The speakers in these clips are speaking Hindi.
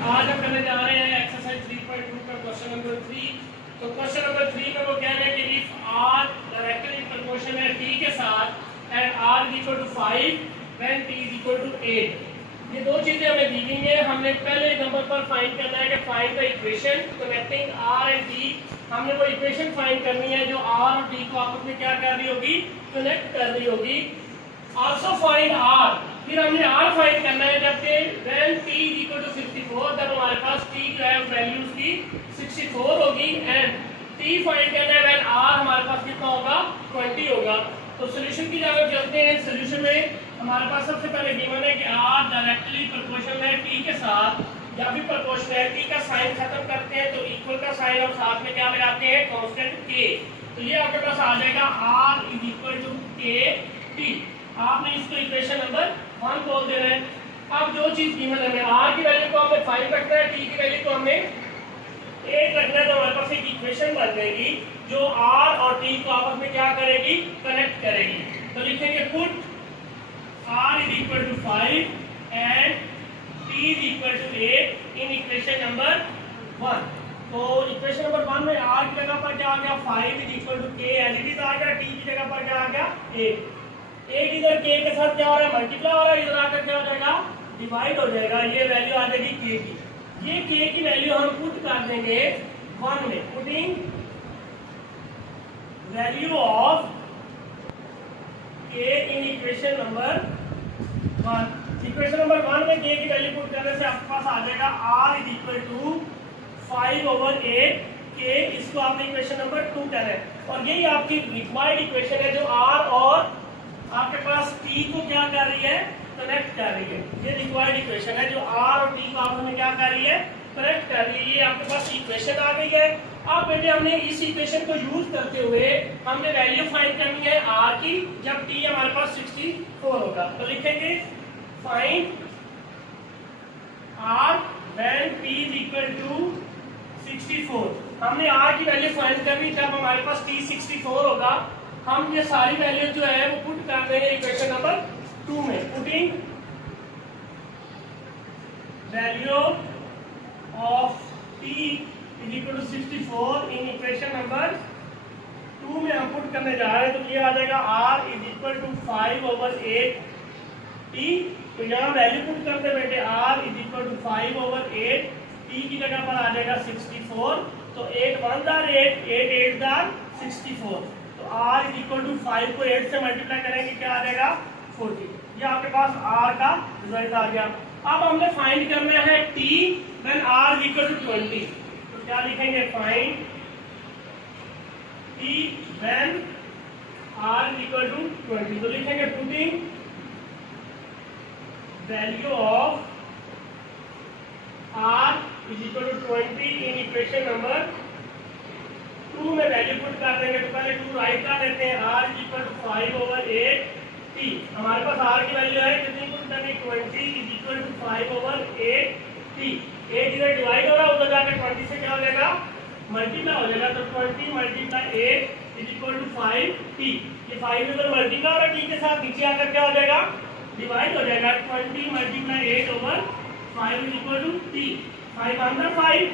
आज हम करने जा रहे हैं एक्सरसाइज 3.2 का क्वेश्चन नंबर 3। तो क्वेश्चन नंबर 3 में वो कह रहे हैं कि if r directly in proportion है t के साथ and r is equal to 5 when t is equal to 8। ये दो चीजें हमें दी गई हैं। हमने पहले नंबर पर फाइंड करना है कि find the equation connecting r and t। हमने वो इक्वेशन फाइंड करनी है जो r और t को आपस में क्या कर रही होगी, कनेक्ट कर रही होगी। आल्सो फाइंड r, फिर हमने r फाइंड करना है जबकि when t is equal to 64 तब हमारे पास t जो है वैल्यू उसकी 64 होगी एंड t फाइंड करना है when r हमारे पास कितना होगा, 20 होगा। तो सॉल्यूशन की जानब चलते हैं। सॉल्यूशन में हमारे पास सबसे पहले गिवन है कि r डायरेक्टली प्रोपोर्शनल है t के साथ। जब भी प्रोपोर्शनैलिटी का साइन खत्म करते हैं तो इक्वल का साइन और साथ में क्या लगाते हैं, कांस्टेंट k। तो ये आपके पास आ जाएगा r is equal to k t। आपने इसको इक्वेशन नंबर 1 बोल देना है। अब जो चीज गिवन है, r की वैल्यू को हमें 5 रखना है, t की वैल्यू को हमने 8 रखना है। तो हमारे पास एक इक्वेशन बन जाएगी जो r और t को आपस में क्या करेगी, कनेक्ट करेगी। तो लिखेंगे put r is equal to 5 and t is equal to 8 in equation number 1। तो इक्वेशन नंबर 1 में r की जगह पर क्या आ गया, 5 is equal to k as it is आ गया, t की जगह पर क्या आ गया, 8। 8 इधर k के साथ क्या हो रहा है, मल्टीप्लाई हो रहा है, इधर आकर क्या हो जाएगा, डिवाइड हो जाएगा। ये वैल्यू आ जाएगी k की। ये k की वैल्यू हम पुट कर देंगे 1 में। Putting value of k in equation number 1। Equation number 1 में k की वैल्यू पुट करने से आपके पास आ जाएगा r is equal to 5/8 k। इसको आपने इक्वेशन नंबर 2 करना है और यही आपकी रिक्वायर्ड इक्वेशन है जो r और आपके पास t को क्या कर रही है, कनेक्ट कर रही है। ये रिक्वायर्ड इक्वेशन है जो r और t को आपस में क्या कर रही है, कनेक्ट कर रही है। ये आपके पास इक्वेशन आ गई है। अब बेटे हमने इस इक्वेशन को यूज करते हुए हमने वैल्यू फाइंड करनी है r की जब t हमारे पास 64 होगा। तो लिखेंगे find r when t is equal to 64। हमने r की वैल्यू फाइंड करनी जब हमारे पास t 64 होगा। हम ये सारी वैल्यू जो है वो पुट कर देंगे इक्वेशन नंबर 2 में। Putting value of t is equal to 64 in equation number 2 में हम पुट करने जा रहे हैं। तो ये आ जाएगा r is equal to 5/8 t। तो यहाँ वैल्यू पुट करते बेटे r is equal to 5/8 t की जगह पर आ जाएगा 64। तो 8 1 दार 8, 8 8 दार 64। तो r इज इक्वल टू 5 को 8 से मल्टीप्लाई करेंगे क्या आ जाएगा, 40। ये आपके पास r का रिजल्ट आ गया। अब हमने फाइंड करना है t when r is equal to 20। तो क्या लिखेंगे, find t when r is equal to 20। तो लिखेंगे putting value of r is equal to 20 in equation number 2 में वैल्यू पुट कर देंगे। तो पहले 2 राइट कर लेते हैं, r is equal to 5/8 t। हमारे पास r की वैल्यू है कितनी पुट करनी, 20 इज इक्वल टू 5/8 t। 8 इधर डिवाइड हो रहा है, उधर जाकर 20 से क्या हो जाएगा, मल्टीप्लाई हो जाएगा। तो 20 multiply 8 is equal to 5 t। ये 5 इधर मल्टीप्लाई हो रहा है t के साथ, नीचे आकर क्या हो जाएगा, डिवाइड हो जाएगा। 20 multiply 8/5 is equal to t। 5 अंदर 5,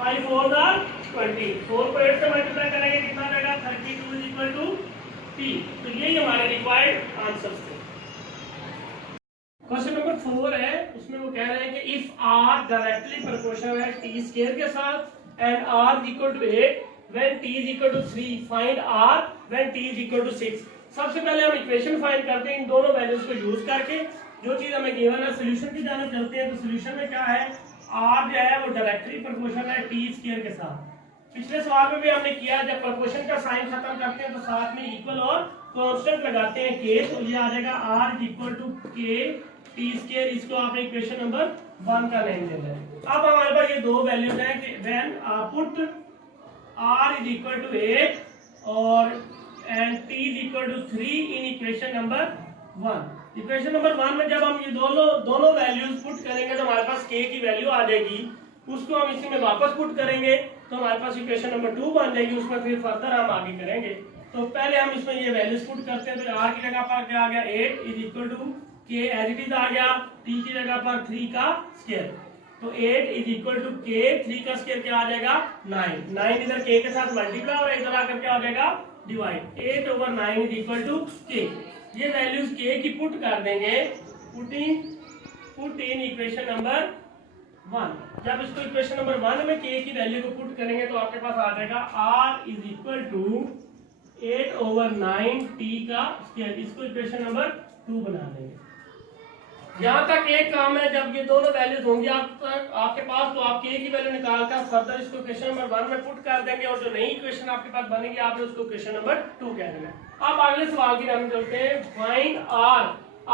5 4 दार 20। 4 को 8 से मल्टीप्लाई करेंगे कितना आएगा, 32 इज इक्वल टू t। तो यही हमारे रिक्वायर्ड आंसर्स थे। क्वेश्चन नंबर 4 है, उसमें वो कह रहे हैं कि इफ r डायरेक्टली प्रोपोर्शनल है t स्क्वायर के साथ and r is equal to 8 when t is equal to 3 find r when t is equal to 6। सबसे पहले हम इक्वेशन फाइंड करते हैं इन दोनों वैल्यूज को यूज करके। जो चीज हमें गिवन है सॉल्यूशन की जानब चलते हैं। तो सॉल्यूशन में क्या है, r जो है वो डायरेक्टली प्रोपोर्शनल है t स्क्वायर के साथ। पिछले सवाल में भी हमने किया, जब प्रोपोर्शन का साइन खत्म करते हैं तो साथ में इक्वल और कांस्टेंट लगाते हैं k। तो ये आ जाएगा r is equal to k t square. इसको आपने इक्वेशन नंबर 1 का नेम देना है। अब हमारे पास ये दो वैल्यूज हैं कि when put r is equal to 8 और and t is equal to 3 in equation number 1। Equation number 1 में जब हम ये दोनों वैल्यूज पुट करेंगे तो हमारे पास k की वैल्यू आ जाएगी। उसको हम इसी में वापस पुट करेंगे तो हमारे पास इक्वेशन नंबर 2 बन जाएगी। उसमें फिर फर्दर हम आगे करेंगे। तो पहले हम इसमें ये वैल्यूज पुट करते हैं। तो r की जगह पर क्या आ गया, 8 is equal to k as it is आ गया, t की जगह पर 3 का स्क्वायर। तो 8 इज इक्वल टू के, 3 का स्क्वायर क्या आ जाएगा 9, 9 इधर के साथ मल्टीप्लाई और इधर आकर क्या हो जाएगा डिवाइड, 8/9 इज इक्वल टू के। ये वैल्यूज के की पुट कर देंगे, पुट इन इक्वेशन नंबर 1। जब इसको इक्वेशन नंबर 1 में के की वैल्यू को पुट करेंगे तो आपके पास आ जाएगा r is equal to 8/9 t का स्क्वायर। इसको इक्वेशन नंबर 2 बना देंगे। यहाँ तक एक काम है, जब ये दोनों वैल्यूज होंगी आपके पास तो आप के की वैल्यू निकाल कर फर्दर इसको इक्वेशन नंबर 1 में पुट कर देंगे और जो नई इक्वेशन आपके पास बनेगी आपने उसको इक्वेशन नंबर 2 कह देना है। अब अगले सवाल की हम चलते हैं, फाइंड r।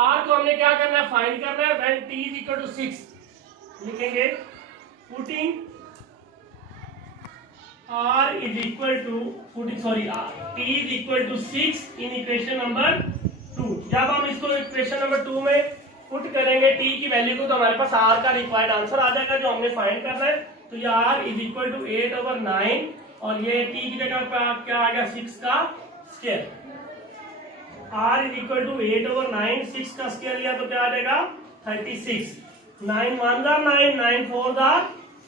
r को हमने क्या करना है, फाइंड करना है when t is equal to 6। लिखेंगे putting r is equal to t is equal to 6 in equation number 2। जब हम इसको इक्वेशन नंबर 2 में पुट करेंगे t की वैल्यू को तो हमारे पास r का रिक्वायर्ड आंसर आ जाएगा जो हमने फाइंड करना है। तो ये r इज इक्वल टू 8/9 और ये t की जगह पर क्या आ गया 6 का square. r is equal to 8/9, 6 का स्क्वायर लिया तो क्या आ जाएगा 36, 9 1 जा 9, 9 4 जा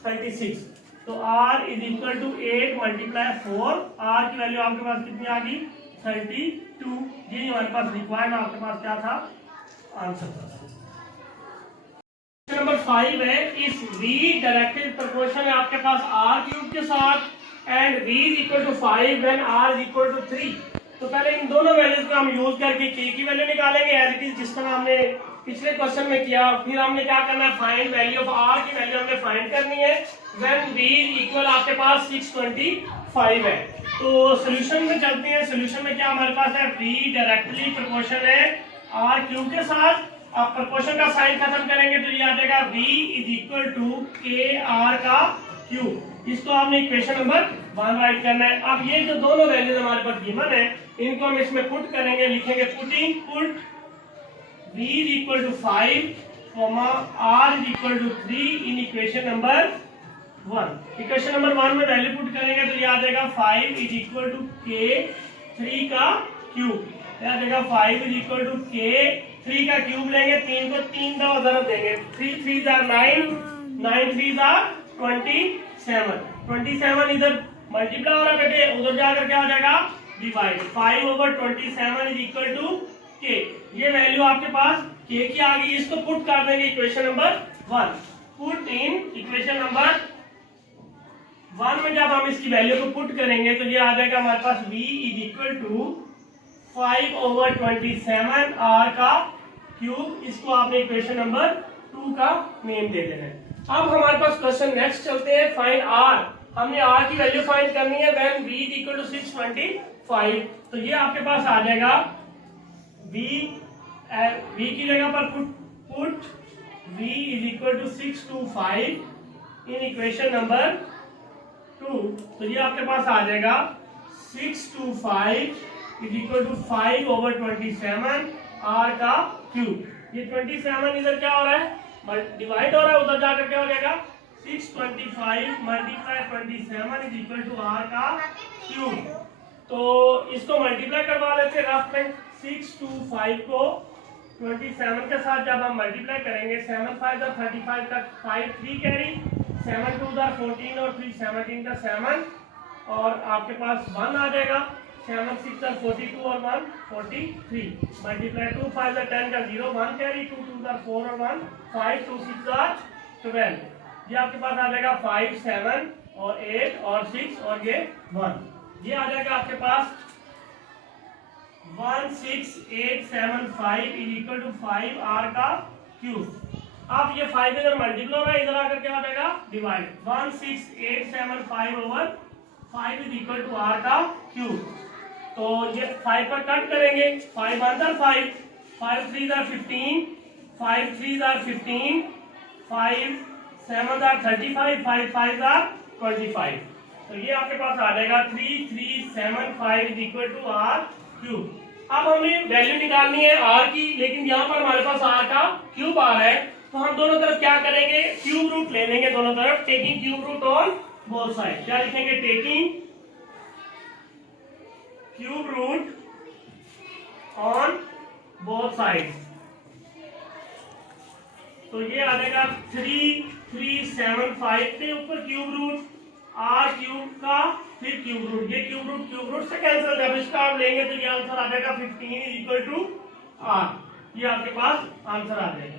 36। तो r is equal to 8 multiply 4, r की वैल्यू आपके पास कितनी आ गई 32। ये हमारे पास रिक्वायर्ड आपके पास क्या था आंसर था। नंबर 5 है, इस v डायरेक्टेड प्रोपोर्शन है आपके पास r³ के साथ and v is equal to 5 when r is equal to 3। तो पहले इन दोनों वैल्यूज को हम यूज करके k की वैल्यू निकालेंगे एज इट इज जिस तरह हमने पिछले क्वेश्चन में किया। फिर हमने क्या करना है, फाइंड वैल्यू ऑफ r की वैल्यू हमने फाइंड करनी है व्हेन v इक्वल आपके पास 625 है। तो सॉल्यूशन में चलते हैं। सॉल्यूशन में क्या हमारे पास है, v डायरेक्टली प्रोपोर्शन है r³ के साथ। आप प्रोपोर्शन का साइन खत्म करेंगे तो ये आ जाएगा v is equal to kr का क्यूब। इसको आपने इक्वेशन नंबर 1 राइट करना है। अब ये जो दोनों वैल्यूज हमारे पास गिवन है इनको हम इसमें पुट करेंगे। लिखेंगे putting put v is equal to 5 r is equal to 3 in equation number 1। Equation number 1 में वैल्यू पुट करेंगे तो ये आ जाएगा 5 इज इक्वल टू k 3 का क्यूब। आ जाएगा 5 इज इक्वल टू k 3 का क्यूब लेंगे, 3 को 3 दफा ज़रब देंगे, 3 3 9, 9 3 27, 27 इधर मल्टीप्लाई हो रहा है बेटे, उधर जाकर क्या हो जाएगा divide. 5/27 is equal to k। ये वैल्यू आपके पास k की आ गई। इसको पुट कर देंगे equation number 1। Put in equation number 1 में जब हम इसकी वैल्यू को पुट करेंगे तो ये आ जाएगा हमारे पास v is equal to 5/27 r का क्यूब। इसको आपने इक्वेशन नंबर 2 का नेम दे देना है। अब हमारे पास क्वेश्चन नेक्स्ट चलते हैं, फाइंड r। हमने r की वैल्यू फाइंड करनी है when v is equal to 625। तो ये आपके पास आ जाएगा v की जगह पर put v is equal to 625 in equation number 2। तो ये आपके पास आ जाएगा 625 इज इक्वल टू 5/27 r का क्यूब। ये 27 इधर क्या हो रहा है डिवाइड हो रहा है, उधर जाकर क्या हो जाएगा 625 multiply 27 is equal to r का क्यूब। तो इसको मल्टीप्लाई करवा लेते हैं रफ में। 625 को 27 के साथ जब हम मल्टीप्लाई करेंगे 7 5 35 तक 5 3 कैरी, 7 2 14 और 3 17 का 7 और आपके पास 1 आ जाएगा। 7 6 42 और 1 43 मल्टीप्लाई 2 5 10 का 0 1 कैरी, 2 2 4 और 1 5 2 6 12। ये आपके पास आ जाएगा 5 7 और 8 और 6 और ये 1। ये आ जाएगा आपके पास 16875 इज इक्वल टू 5 r का क्यूब। अब ये 5 इधर मल्टीप्लाई हो रहा है, इधर आकर क्या हो जाएगा divide. 16875 over 5 is equal to r का क्यूब। तो ये 5 पर कट करेंगे, 5 1 5, 5 3 15, 5 3 15, 5 7 35, 5 5 25। तो ये आपके पास आ जाएगा 3375 is equal to r cube. अब हमें वैल्यू निकालनी है r की, लेकिन यहाँ पर हमारे पास r का क्यूब आ रहा है तो हम दोनों तरफ क्या करेंगे क्यूब रूट ले लेंगे दोनों तरफ। Taking cube root on both side, क्या लिखेंगे taking cube root on both side. तो ये आ जाएगा 3375 के ऊपर क्यूब रूट r क्यूब का फिर क्यूब रूट, ये क्यूब रूट से कैंसिल, जब इसका आप लेंगे तो ये आंसर आ जाएगा 15 इक्वल टू r, ये आपके पास आंसर आ जाएगा।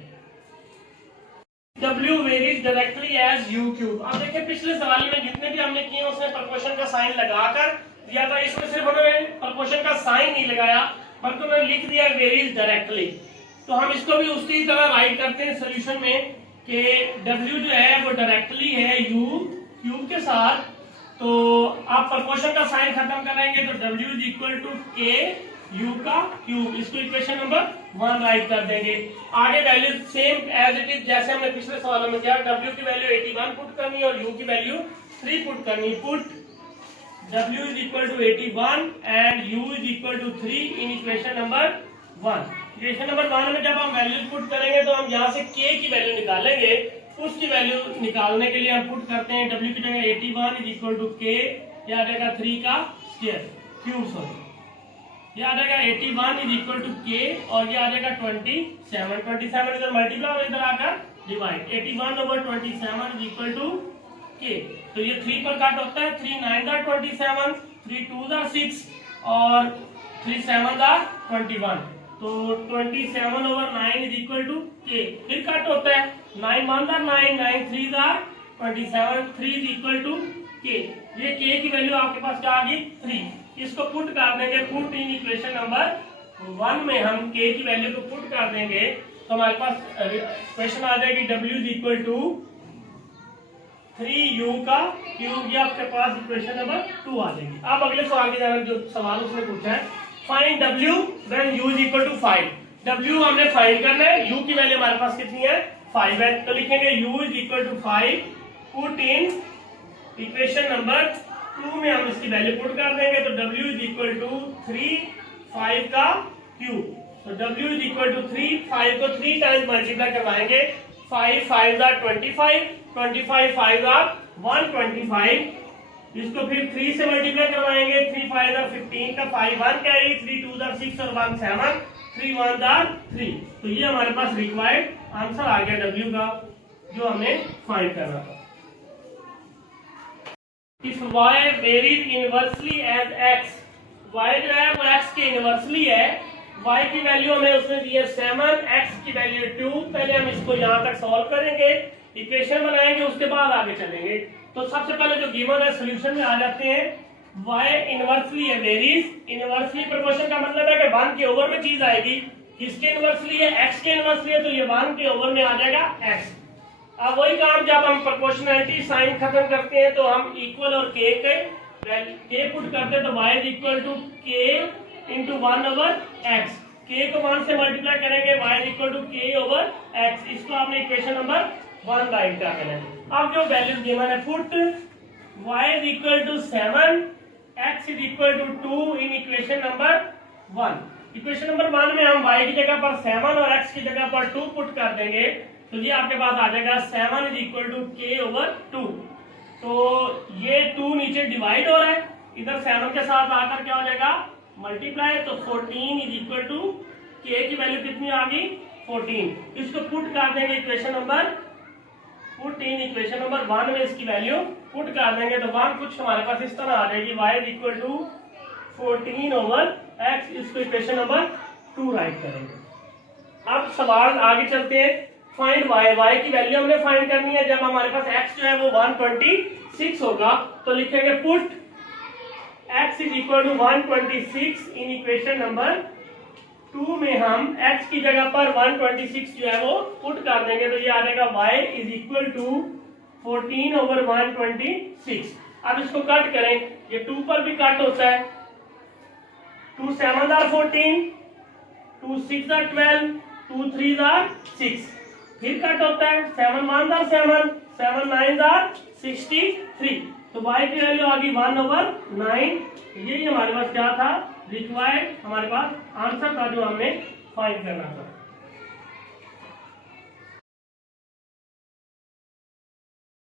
W varies directly as u cube. अब देखिए पिछले सवाल में जितने भी हमने किए उसने प्रपोर्शन का साइन लगाकर दिया था, इसमें सिर्फ उन्होंने प्रपोर्शन का साइन नहीं लगाया बल्कि उन्होंने लिख दिया वेरीज डायरेक्टली। तो हम इसको भी उसी तरह राइट करते हैं सोल्यूशन में कि W जो है वो डायरेक्टली है u क्यूब के साथ, तो आप प्रपोर्शन का साइन खत्म करेंगे तो W is equal to k u का क्यूब, इसको इक्वेशन नंबर 1 राइट कर देंगे। आगे value same as it is जैसे हमने पिछले सवाल में किया, W की वैल्यू 81 पुट करनी है और u की वैल्यू 3 पुट करनी। Put W is equal to 81 and u is equal to 3 in equation number 1। Equation number 1 में जब हम वैल्यू पुट करेंगे तो हम यहाँ से k की वैल्यू निकालेंगे, उसकी वैल्यू निकालने के लिए हम पुट करते हैं W की जगह 81 इज इक्वल टू k, यह आ जाएगा 3 का स्क्वायर क्यूब, सॉरी ये आ जाएगा 81 इज इक्वल टू k और ये आ जाएगा 27 इधर मल्टीप्लाई और इधर आकर divide, 81 over 27 is equal to k। तो ये 3 पर कट होता है, 3 9 are 27, 3 2 are 6 और 3 7 are 21, तो 27 over 9 is equal to k। फिर कट होता है, 9 1 are 9, 9 3 are 27, 3 is equal to k। ये k की वैल्यू आपके पास क्या आ गई 3, इसको पुट कर देंगे, पुट इन इक्वेशन नंबर 1 में हम k की वैल्यू को पुट कर देंगे तो हमारे पास इक्वेशन आ जाएगी W is equal to 3u का क्यूब, ये आपके पास इक्वेशन नंबर 2 आ जाएगी। अब अगले सवाल की तरफ जो सवाल उसने पूछा है, find W when u is equal to 5। W हमने फाइंड करना है, u की वैल्यू हमारे पास कितनी है 5 है, तो लिखेंगे u is equal to 5, put in equation number 2 में हम इसकी वैल्यू पुट कर देंगे तो W इज इक्वल टू 3 5 का क्यूब, तो W इज इक्वल टू 3 5 को 3 टाइम्स मल्टीप्लाई करवाएंगे, 5 5 are 25, 25 5 are 125, इसको फिर 3 से मल्टीप्लाई करवाएंगे, 3 5 are 15 का 5 1 कैरी, 3 2 are 6 और 1 7, 3 1 are 3, तो ये हमारे पास रिक्वायर्ड आंसर आ गया W का जो हमें फाइंड करना था। If y varies inversely as x, y जो है वो x के इनवर्सली है, y की वैल्यू हमें उसने दी है 7, x की वैल्यू 2। पहले हम इसको यहाँ तक सॉल्व करेंगे, इक्वेशन बनाएंगे, उसके बाद आगे चलेंगे। तो सबसे पहले जो गिवन है सोल्यूशन में आ जाते हैं, y इनवर्सली है वेरीज, इनवर्सली प्रोपोर्शन का मतलब है कि 1 के ओवर में चीज आएगी, किसके इनवर्सली है x के इनवर्सली है, तो ये 1 के ओवर में आ जाएगा x। अब वही काम जब हम प्रोपोर्शनलिटी साइन खत्म करते हैं तो हम इक्वल और k पुट करते हैं, तो y is equal to k into 1 over x, k को 1 से मल्टीप्लाई करेंगे, y is equal to k over x, इसको आपने इक्वेशन नंबर 1 राइट कर देना है। अब जो वैल्यू गिवन है, put y is equal to 7, x is equal to 2 in equation number 1। Equation number 1 में हम y की जगह पर 7 और x की जगह पर 2 पुट कर देंगे, तो ये आपके पास आ जाएगा 7 is equal to k over 2, तो ये 2 नीचे डिवाइड हो रहा है, इधर 7 के साथ आकर क्या हो जाएगा मल्टीप्लाई, तो 14 इज इक्वल टू k की वैल्यू कितनी आ गई 14, इसको पुट कर देंगे equation number, put in equation number 1 में इसकी वैल्यू पुट कर देंगे तो 1 कुछ हमारे पास इस तरह आ जाएगी, y is equal to 14 over x, इसको इक्वेशन नंबर 2 राइट करेंगे। अब सवाल आगे चलते हैं, फाइंड y की वैल्यू हमने फाइंड करनी है, जब हमारे पास x जो है वो 126 होगा तो लिखेंगे put x is equal to 126 in equation number 2 में हम x की जगह पर 126 जो है वो पुट कर देंगे, तो ये आ जाएगा y is equal to 14 over 126। अब इसको कट करें, ये 2 पर भी कट होता है, 2 7 are 14, 2 6 are 12, 2 3 are 6, फिर कट होता है, 7 1 are 7, 7 9 are 63, तो y की वैल्यू आ गई 1 ओवर 9। यही हमारे पास क्या था रिक्वायर्ड, हमारे पास आंसर था जो हमने फाइंड करना था।